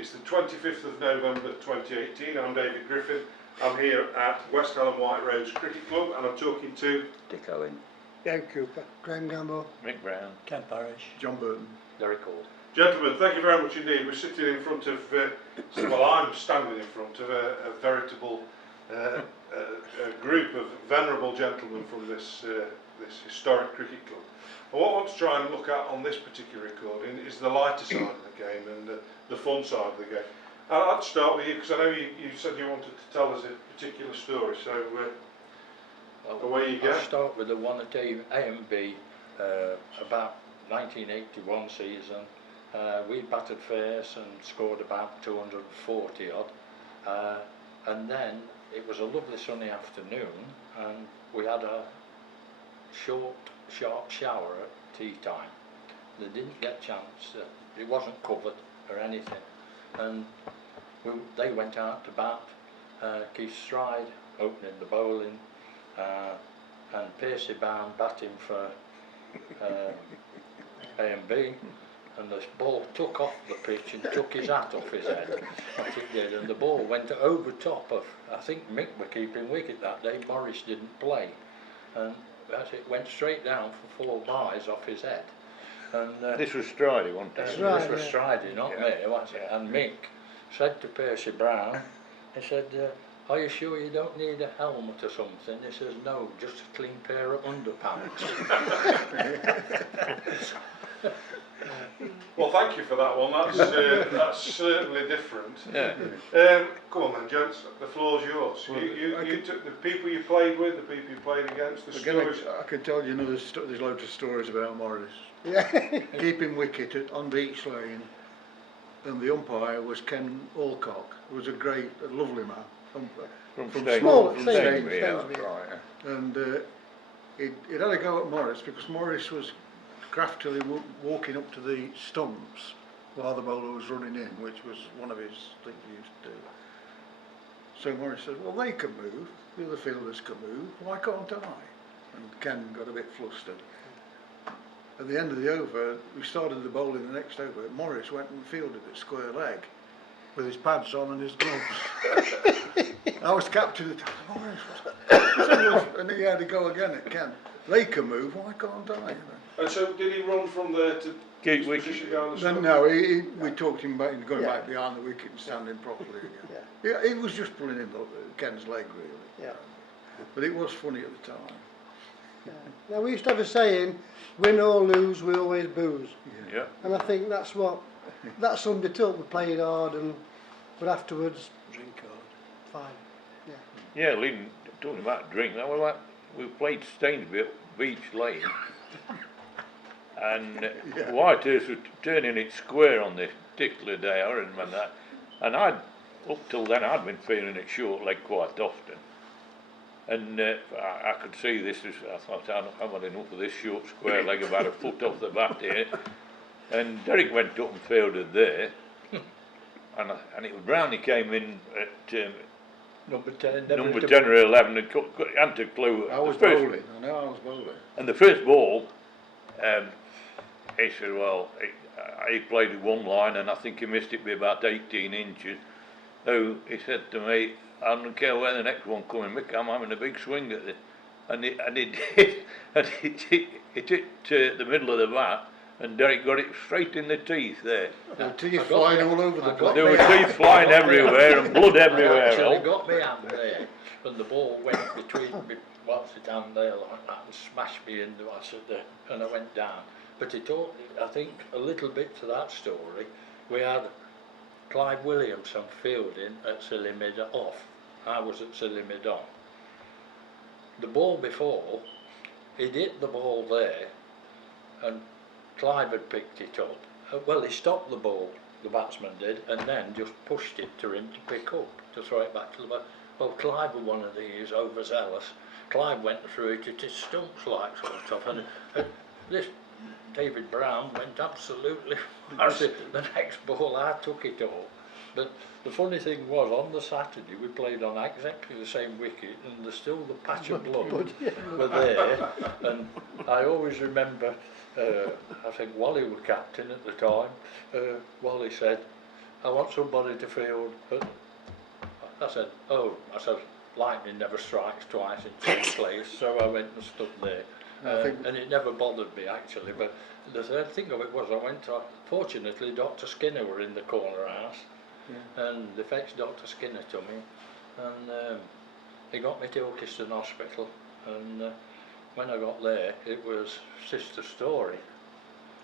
It's the 25th of November 2018. I'm David Griffin. I'm here at West Hallam White Rose Cricket Club and I'm talking to Dick Owen, Dan Cooper, Graham Gamble, Mick Brown, Parish, John Burton, Derek Hall. Gentlemen, thank you very much indeed. We're sitting in front of, well, I'm standing in front of a veritable group of venerable gentlemen from this historic cricket club. And what I want to try and look at on this particular recording is the lighter side of the game and the fun side of the game. I'd like to start with you because I know you said you wanted to tell us a particular story, so away you go. I'll start with the one at A and B, about 1981 season. We batted first and scored about 240 odd, and then it was a lovely sunny afternoon and we had a short sharp shower at tea time. They didn't get a chance, it wasn't covered or anything, and they went out to bat. Keith Stride opening the bowling, and Percy Brown batting for A and B, and the ball took off the pitch and took his hat off his head. That it did, and the ball went over top of, I think Mick were keeping wicket that day, Morris didn't play, and it went straight down for 4 byes off his head. And this was Stridey, wasn't it? this was Stridey, not me, was it? And Mick said to Percy Brown, he said, are you sure you don't need a helmet or something? He says, no, just a clean pair of underpants. Well, thank you for that one. That's certainly different. Yeah. Come on then, gents. The floor's yours. Well, you took the people you played with, the people you played against, the stories. I could tell you there's loads of stories about Morris. yeah, Keeping wicket on Beach Lane, and the umpire was Ken Alcock, who was a lovely man. From Stainsbury, yeah, right. And it had a go at Morris because Morris was craftily walking up to the stumps while the bowler was running in, which was one of his things he used to do. So Morris said, well, they can move, the other fielders can move, why can't I? And Ken got a bit flustered. At the end of the over, we started the bowling the next over, Morris went and fielded at square leg with his pads on and his gloves. I was captain at the time, Morris, and he had to go again at Ken. They can move, why can't I? And so did he run from there to Keep position behind the stump? No, we talked him about going back behind the wicket and standing properly again. Yeah, he was just pulling in Ken's leg really. yeah. But it was funny at the time. Yeah. Now we used to have a saying, win or lose, we always booze. Yeah. And I think that summed it up. We played hard, but afterwards, drink hard. fine. Yeah, Lynn, talking about drink, we played Stainsbury at Beach Lane, and Whitehurst was turning it square on this particular day, I remember that, and up till then I'd been feeling it short leg quite often, and I could see this, I thought I've had enough of this short square leg about a foot off the bat here, and Derek went up and fielded there, and it was Brown, he came in at Number 10, number 10 or 11 and hadn't a clue. I was bowling, I know I was bowling. And the first ball, he said, well, he played it one line and I think he missed it by about 18 inches. So he said to me, I don't care where the next one coming, Mick, I'm having a big swing at it. And he did, and it hit the middle of the bat, and Derek got it straight in the teeth there. There were teeth flying all over the place. There were teeth flying everywhere and blood everywhere. I actually got my hand there, and the ball went between me, what's it hand there like that, and smashed me in the ass and I went down. But it taught, I think, a little bit to that story. We had Clive Williamson fielding at Silly Mid off. I was at Silly Mid on. The ball before, he'd hit the ball there, and Clive had picked it up. Well, he stopped the ball, the batsman did, and then just pushed it to him to pick up, to throw it back to the bat. Well, Clive was one of these overzealous. Clive went through it at his stumps like sort of, and this David Brown went absolutely massive. The next ball I took it all. But the funny thing was, on the Saturday we played on exactly the same wicket, and there's still the patch of blood were there. And I always remember, I think Wally was captain at the time. Wally said, I want somebody to field. But I said, oh, lightning never strikes twice in the same place, so I went and stood there. And it never bothered me actually, but the third thing of it was I went to, fortunately Dr Skinner were in the corner house, and they fetched Dr Skinner to me, and he got me to Ilkeston Hospital, and when I got there it was Sister Story.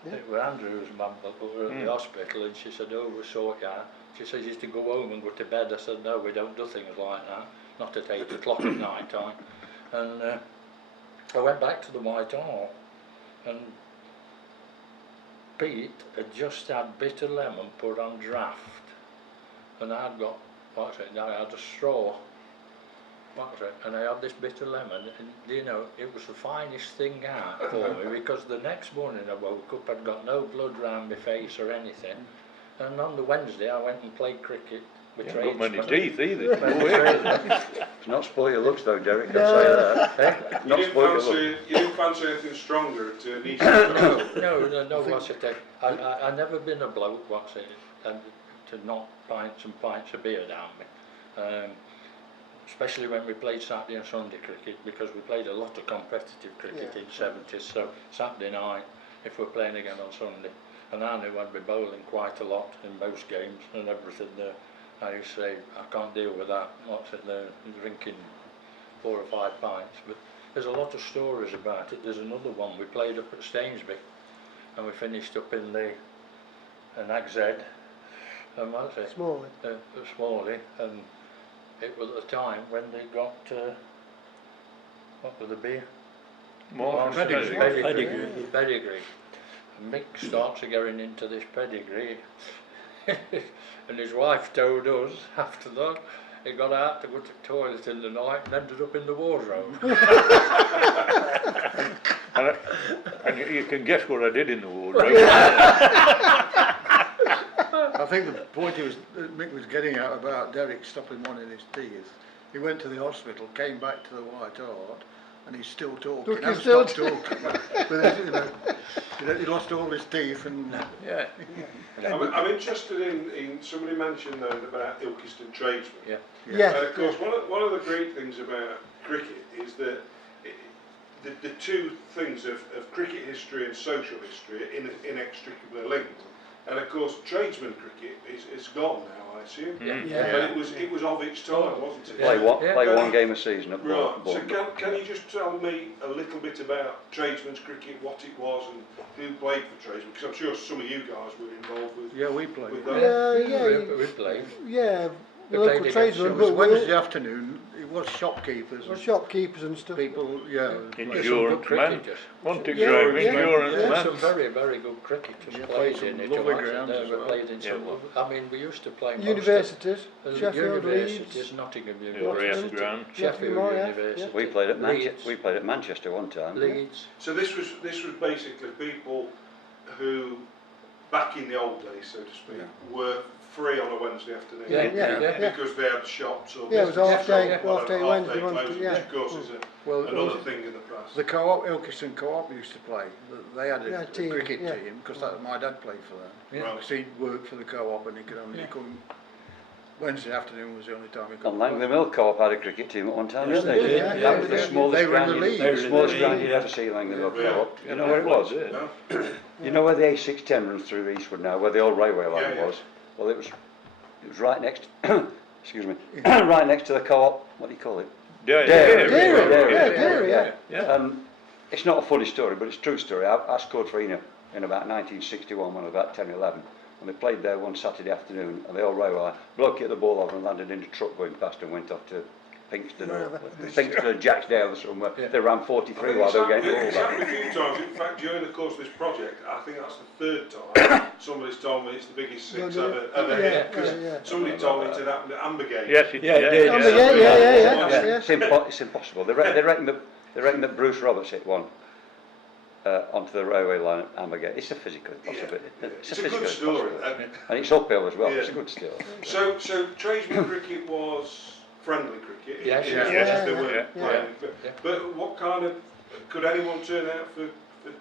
It was Andrew's mum that were at the hospital, and she said, oh, we'll sort you out. She said, you used to go home and go to bed. I said, no, we don't do things like that, not at 8 o'clock at night time. And I went back to the White Hart, and Pete had just had bitter lemon put on draft, and I'd got, what's it, I had a straw, what's it, and I had this bitter lemon, and you know, it was the finest thing out for me, because the next morning I woke up, I'd got no blood round my face or anything, and on the Wednesday I went and played cricket. You haven't got many teeth either. It's not spoil your looks though, Derek, don't say that. You didn't fancy anything stronger to an Easter? No, what's it, I never been a bloke, what's it, and to knock pints and pints of beer down me. Especially when we played Saturday and Sunday cricket, because we played a lot of competitive cricket in the 70s, so Saturday night, if we're playing again on Sunday, and I knew I'd be bowling quite a lot in most games and everything there. I used to say, I can't deal with that, what's it there, drinking 4 or 5 pints, but there's a lot of stories about it. There's another one, we played up at Stainsby, and we finished up in the Ag Z, and what's it? Smalley. Smalley, and it was at the time when they got, what was the beer? Pedigree. And Mick starts getting into this pedigree, and his wife told us after that he got out to go to the toilet in the night and ended up in the wardrobe. and you can guess what I did in the wardrobe. I think the point Mick was getting at about Derek stopping one in his teeth, he went to the hospital, came back to the White Hart, and he's still talking. He hasn't stopped talking. But he lost all his teeth and... I'm interested in somebody mentioned then about Ilkeston tradesmen. Yeah. And of course, one of the great things about cricket is that the two things of cricket history and social history are inextricably linked. And of course, tradesman cricket is gone now, I assume. But it was of its time, wasn't it? Play one game a season at Right. So can you just tell me a little bit about tradesman's cricket, what it was, and who played for tradesmen? Because I'm sure some of you guys were involved with. Yeah, we played. With that. We played. Yeah, We the local played tradesmen. It was Wednesday afternoon, it was shopkeepers. Shopkeepers and stuff. People, Insurance man. Want to Yeah, drive yeah, insurance There were man. some very, very good cricketers played some in it. lovely wasn't grounds there? as We well. played in some, I mean, we used to play most Universities, of Sheffield, universities, Leeds. Nottingham Graham University, Grant. Sheffield Memorial, University, We played at Leeds. We played at Manchester one time. Leeds. So this was basically people who, back in the old days, so to speak, were free on a Wednesday afternoon. Yeah. Because they had shops or Yeah, it was businesses half-day or whatever, Wednesday, closing, yeah. which of course is another thing in the past. The co-op, Ilkeston co-op used to play. They had Yeah, a team, cricket yeah. team, because my dad played for them. Yeah. Right. Because he'd worked for the co-op and he could only come... Wednesday afternoon was the only time he could On Langley Mill co-op had a cricket team at one time, didn't they they? did, yeah, That was the yeah. smallest They were in ground, the league. the smallest ground you'd ever see, Langley Mill Yeah. co-op. You know where it was? No? You know where the A610 runs through Eastwood now, where the old railway line Yeah. was? Well, it was right next, excuse me, right next to the co-op, what do you call it? Dairy, yeah. It's not a funny story, but it's a true story. I scored for Ina in about 1961 when I was about 10 or 11. And they played there one Saturday afternoon, and the old railway line, bloke hit the ball over and landed in a truck going past and went off to Pinkston or Jacksdale or somewhere. They ran 43 while they were getting the ball It's back. happened a few times. In fact, during the course of this project, I think that's the third time somebody's told me it's the biggest six ever hit. Because somebody told me it had happened at Ambergate. Yes, it did. Yeah. It's impossible. They reckon that Bruce Roberts hit one onto the railway line at Ambergate. It's a physical impossibility. It's a good story. And it's uphill as well. Yeah. It's a good story. So tradesman cricket was friendly cricket. Yes. They weren't Yeah. playing. But what kind of, could anyone turn out for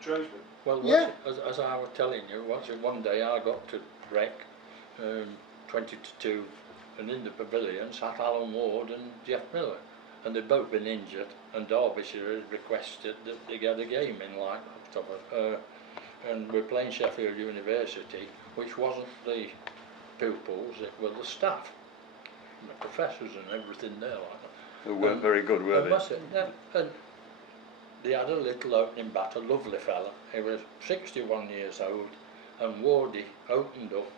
tradesmen? Well, Yeah. as I was telling you, one day I got to Wreck, 20 to 2, and in the pavilion sat Alan Ward and Jeff Miller, and they'd both been injured, and Derbyshire had requested that they get a game in like October, and we're playing Sheffield University, which wasn't the pupils, it were the staff, and the professors and everything there like that. Who weren't very good, were And they? that's it, yeah. And they had a little opening bat, a lovely fella. He was 61 years old, and Wardy opened up.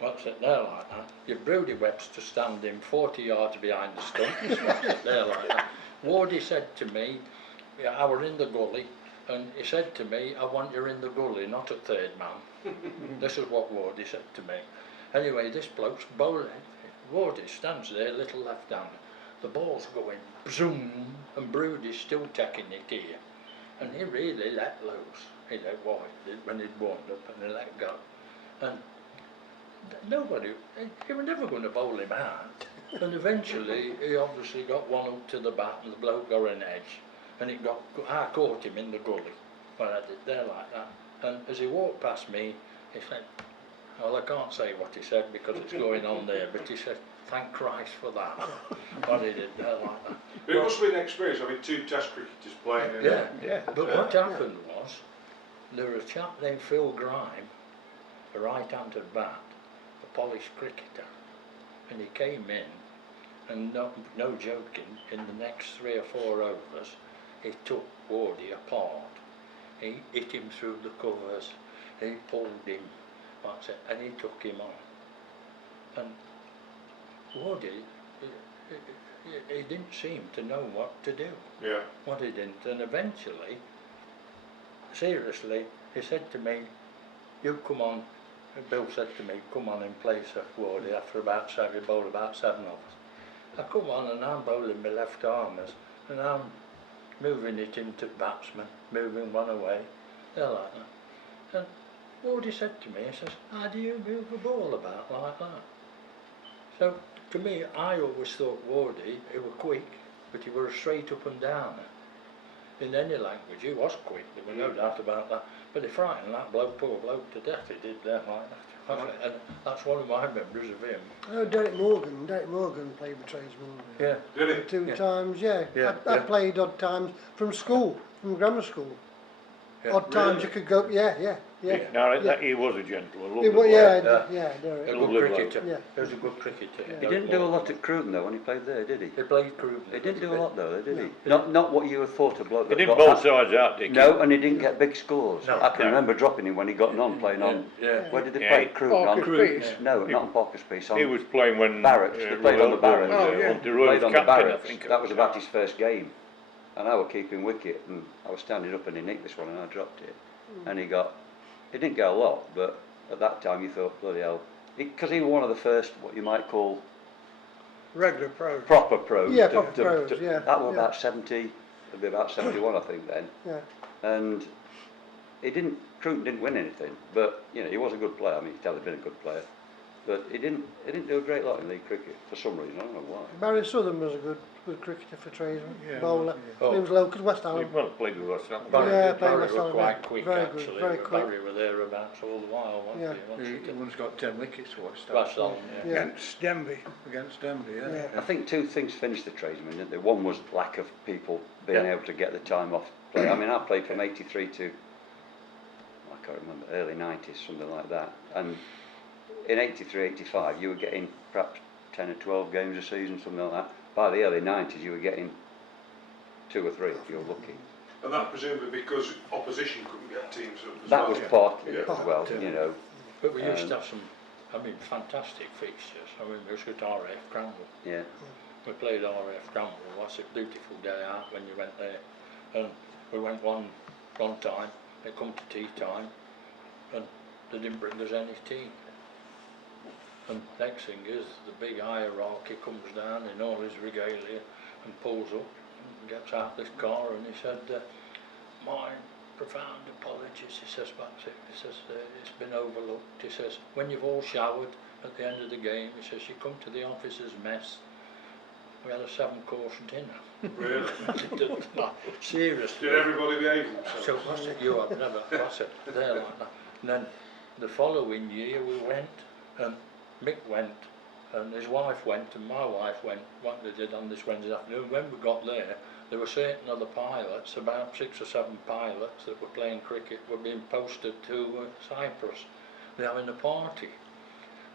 What's it there like that? Your Brodie Webster standing 40 yards behind the stump. What's it there like that? Wardy said to me, yeah, I were in the gully, and he said to me, I want you in the gully, not at third man. This is what Wardy said to me. Anyway, this bloke's bowling. Wardy stands there, little left-hander. The ball's going zoom, and Brodie's still taking it here. And he really let loose. He let wide when he'd warmed up, and he let go. And nobody, he was never going to bowl him out. And eventually, he obviously got one up to the bat, and the bloke got an edge. And I caught him in the gully, when I did there like that. And as he walked past me, he said, well, I can't say what he said because it's going on there, but he said, thank Christ for that. What he did there like that. But it must have been an experience. I mean, 2 Test cricketers playing in Yeah, Yeah. but what happened was, there was a chap named Phil Grime, a right-handed bat, a polished cricketer, and he came in, and no joking, in the next 3 or 4 overs, he took Wardy apart. He hit him through the covers, he pulled him, that's it, and he took him on. And Wardy, he didn't seem to know what to do. Yeah. What he didn't, and eventually, seriously, he said to me, you come on, Bill said to me, come on and play Sir Wardy after about 7, bowl about 7 of us. I come on and I'm bowling my left armers, and I'm moving it into batsman, moving one away, they're like that. And Wardy said to me, he says, how do you move the ball about like that? So, to me, I always thought Wardy, he was quick, but he was straight up and down. In any language, he was quick, there was no doubt about that. But he frightened that poor bloke to death, he did there like that. And that's one of my memories of him. Oh, Derek Morgan played the tradesman. Yeah. Did he? 2 Yeah. times, yeah. Yeah, I yeah. played odd times from school, from grammar school. Yeah. Odd times Really? you could go, yeah. No, that, he was a gentleman. lovely He wa- boy. yeah, Derek. A Lovely good bloke. cricketer. Yeah. He was a good cricketer. Yeah. He didn't do a lot at Cruton though when he played there, did he? He played Cruton. He didn't do a lot though, did he? No. Not what you would thought a bloke He that didn't got bowl that- sides out, did he? No, and he didn't get big scores. No, I can no. remember dropping him when he got on, playing on. Yeah. Where did they Yeah, play? he- Cruton on? Parker's Piece. No, not on Parker's Piece. He On was playing when Barracks. They played on the Barracks. Oh, yeah. Hunter Roy played was on the captain, I Barracks. think. That was about his first game. And I was keeping wicket, and I was standing up and he nicked this one and I dropped it. And he didn't get a lot, but at that time you thought, bloody hell. Because he was one of the first, what you might call, Regular pros. proper pros. Yeah, proper pros, yeah, That was yeah. about 70, it'd be about 71 I think then. Yeah. And Cruton didn't win anything, but you know, he was a good player. I mean, you can tell he'd been a good player. But he didn't do a great lot in league cricket for some reason, I don't know why. Barry Southern was a good cricketer for tradesman, Yeah, bowler. yeah. He was local, West He Hallam. well played with us, that Barry, Yeah, Barry playing was West Hallam, quite yeah. quick Very good, actually. very quick. Barry were thereabouts all the while, wasn't Yeah. he? Wasn't He once got 10 wickets for West West Ham. Hallam, yeah. Yeah. Against Denby. Against Denby, yeah. Yeah. I think 2 things finished the tradesmen, didn't they? One was lack of people being Yeah. able to get the time off play. I mean, I played from 83 to, I can't remember, early 90s, something like that. And in 83, 85, you were getting perhaps 10 or 12 games a season, something like that. By the early 90s, you were getting 2 or 3 if you were lucky. And that presumably because opposition couldn't get teams up as That well. was partly it Yeah. as well, you know. But we used to have some, fantastic fixtures. We used to go to RAF Cranwell. Yeah. We played RAF Cranwell. That's a beautiful day out when you went there. And we went one time, it come to tea time, and they didn't bring us any tea. And next thing is, the big hierarchy comes down in all his regalia and pulls up and gets out this car, and he said, my profound apologies, he says, that's it. He says, it's been overlooked. He says, when you've all showered at the end of the game, he says, you come to the officers' mess. We had a 7-course dinner. Really? Seriously. Did everybody behave themselves? So what's it, you had never, what's it, there like that. And then the following year we went, and Mick went, and his wife went, and my wife went, what they did on this Wednesday afternoon. When we got there were certain other pilots, about 6 or 7 pilots that were playing cricket, were being posted to Cyprus. They're having a party.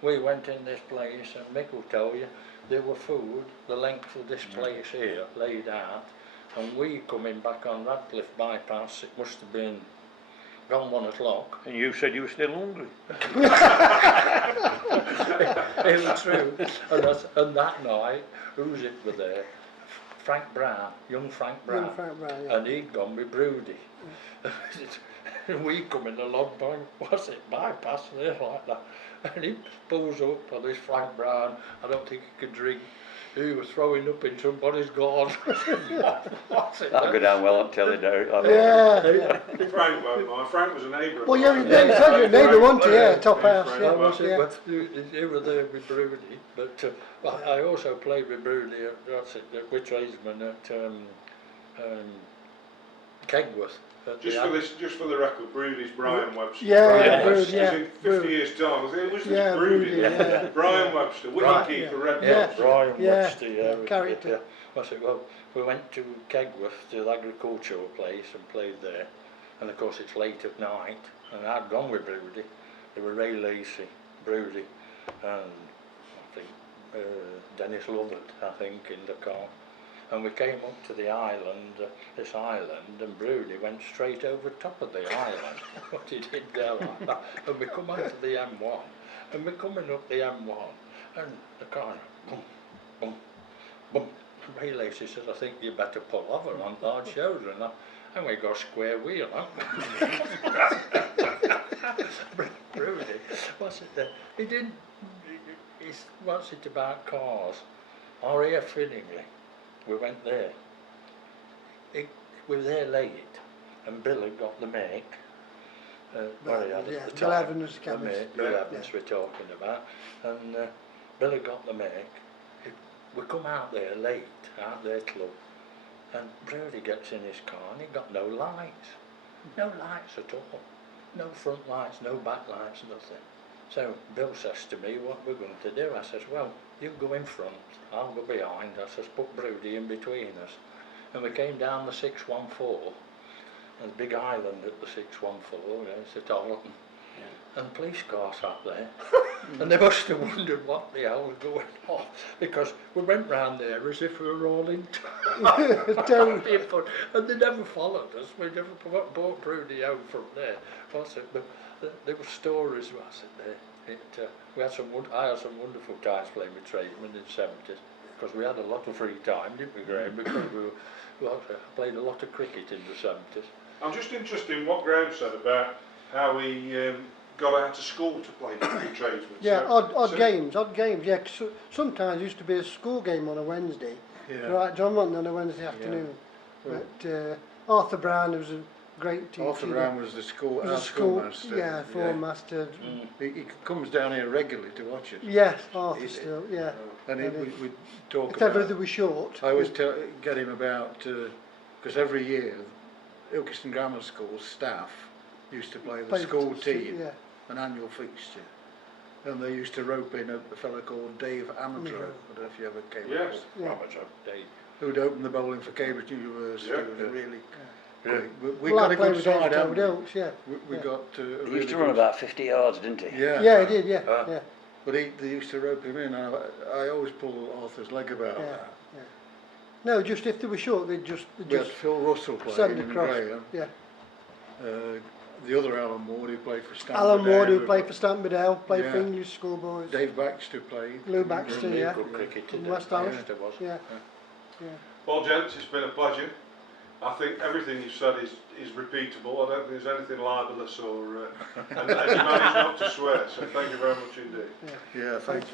We went in this place, and Mick will tell you, there were food the length of this place here laid out, and we coming back on Radcliffe bypass, it must have been gone 1 o'clock. And you said you were still hungry. It was true. And that night, who's it were there? Frank Brown, young Frank Brown. Young Frank Brown, yeah. And he'd gone with Broody. And we coming along going, what's it, bypass there like that. And he pulls up on this Frank Brown, I don't think he could drink. He was throwing up in somebody's garden. What's it? That'll go down well on telly, Derek. Yeah. Frank won't mind. Frank was a neighbour. Well, yeah, he said your neighbour, wasn't he? Yeah, top house. Frank, Yeah. That was it, Yeah. but they were there with Broody. But well, I also played with Broody with tradesmen at Kegworth. Just for the record, Broody's Brian Webster. Yeah, Brian Broody, Webster's yeah. in 50 Broody. years' time. It was Yeah, Broody. Broody, yeah. Brian Webster, wicketkeeper, Red Yeah, Bull. Brian Yeah, Webster, yeah. character. Yeah. What's it? Well, we went to Kegworth, to the agricultural place, and played there. And of course it's late at night, and I'd gone with Broody. There were Ray Lacey, Broody, and I think Dennis Lovett, I think, in the car. And we came up to the island, this island, and Broody went straight over top of the island. What he did there like that. And we come out of the M1, and we're coming up the M1, and the car, boom, boom, boom. Ray Lacey says, I think you better pull over on large shoulder and that. And we go square wheel, Broody, what's it there? He didn't, what's it about cars? Our ear Finningley, we went there. We were there late, and Bill had got the make. What he had Yeah, at the Bill time. Evans' The chemist. make, Bill Yeah. Evans we're talking about. And Bill had got the make. We come out there late, out their club, and Broody gets in his car and he got no lights. No lights at all. No front lights, no back lights, nothing. So Bill says to me, what we're going to do? I says, well, you go in front, I'll go behind. I says, put Broody in between us. And we came down the 614, and the big island at the 614, it's at Hallam. And police cars up there, and they must have wondered what the hell was going on, because we went round there as if we were all in town, and they never followed us. We never brought Broody home from there. Was it? But there were stories, was it there? We had I had some wonderful times playing with tradesmen in the 70s, because we had a lot of free time, didn't we, Graham? Because we played a lot of cricket in the 70s. I'm just interested in what Graham said about how he got out of school to play with tradesmen. Yeah, So- odd games, yeah. 'Cause sometimes used to be a school game on a Wednesday. Yeah. Right, John wasn't on a Wednesday afternoon. Well, But Arthur Brown was a great teacher. Arthur Brown was the school, was our a school, schoolmaster. yeah, form master. He comes down here regularly to watch us. Yes, Arthur He's- still, yeah. And we talk If ever about, they were short. I always get him about, because every year, Ilkeston Grammar School staff used to play the played school to- team, Yeah, an annual fixture. And they used to rope in a fellow called Dave Amadro, I don't know if you ever came Yes. across, yeah. Dave. who'd opened the bowling for Cambridge University. Yeah. It was really Yeah. quick. We Well, got I a played good with side, David haven't we? Oaks, yeah. We Yeah. got a He really used to run good- about 50 yards, didn't he? Yeah. Yeah, he did, yeah, yeah. But they used to rope him in. I always pull Arthur's leg about Yeah, that. yeah. No, just if they were short, they'd just We had Phil Russell playing send in across. Graham. Yeah. The other Alan Ward who played for Stanford. Alan Ward, who played for Stanford L, played for Yeah. English schoolboys. Dave Baxter played. Lou Baxter, Really yeah. good cricket, From didn't West he? Ham. Baxter was. Yeah. Yeah. Well, gents, it's been a pleasure. I think everything you've said is repeatable. I don't think there's anything libelous or and you managed not to swear. So thank you very much indeed. Yeah, thank you.